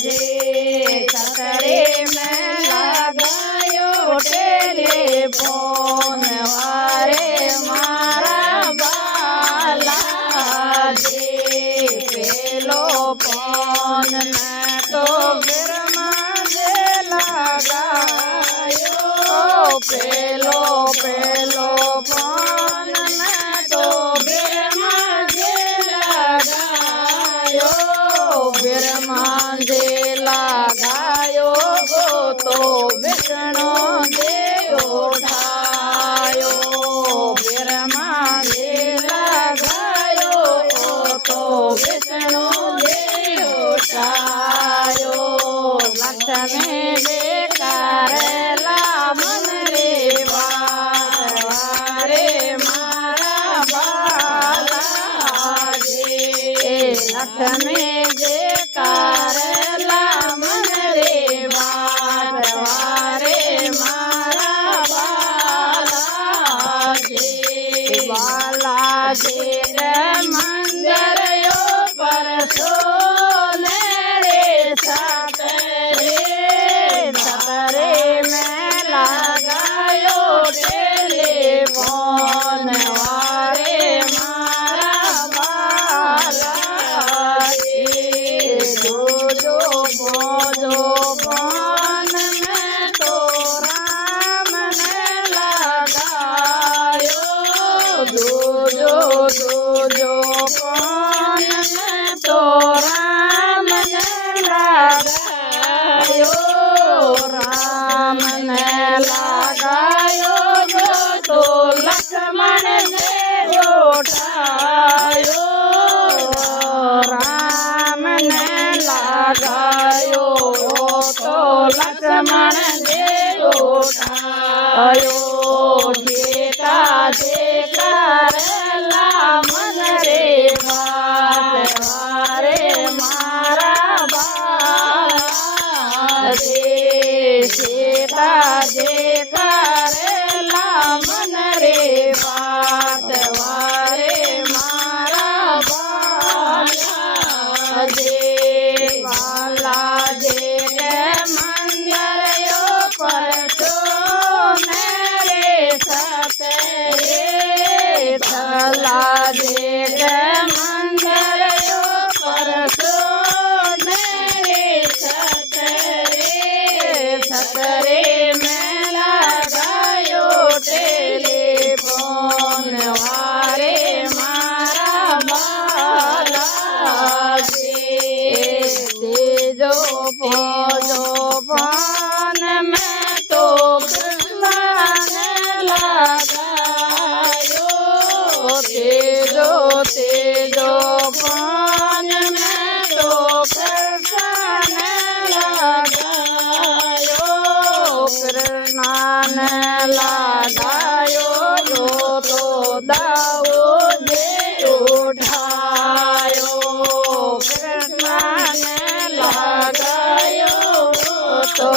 जे सतरे में लगायो टेलीफोन वारे मारा बाला जे पेलो फोन में तो बिरमा जे लगायो पेलो फोन में तो बिरमा जे लगायो बिरमा जे लगायो गो तो विष्णु जे उठायो बिरमा जे लगायो तो विष्णु जे उठायो लक्ष्मी जे करेला मन रे वारे मारा बाला जे लक्ष्मी जे करेला मन रे वारे मारा बाला जे मंदिर यो परसो रे सतरे में लगायो टेलीफोन वारे मारा बाला जो फोन में तो राम ने लगायो जो फोन में तो राम ने लगायो राम ने लगायो तो लक्ष्मण ने उठायो राम ने लगायो तो लक्ष्मण ने उठायो सीता जे करेला मन रे वारे मारा बाला जे सीता जे करेला मन रे वारे मारा बाला जे मंदिर यो परसो मेरे सतरे थला जे मंदिर यो परसो मेरे सतरे में लगायो टेलीफोन वारे मारा बाला जो फोन में तो कृष्ण ने लगायो तेजो फोन में तो कृष्ण ने लगायो कृष्ण ने लगायो तो दाऊ जे उठायो कृष्ण ने लगायो तो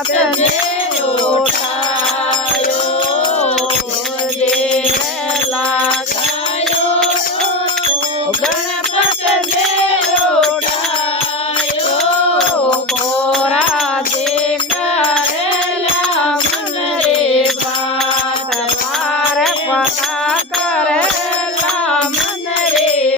ગણપતને ઉઠાયો દેવ લાગાયો ગણપતને ઉઠાયો કોરા દે કરેલા મન રે વાત વાર પતા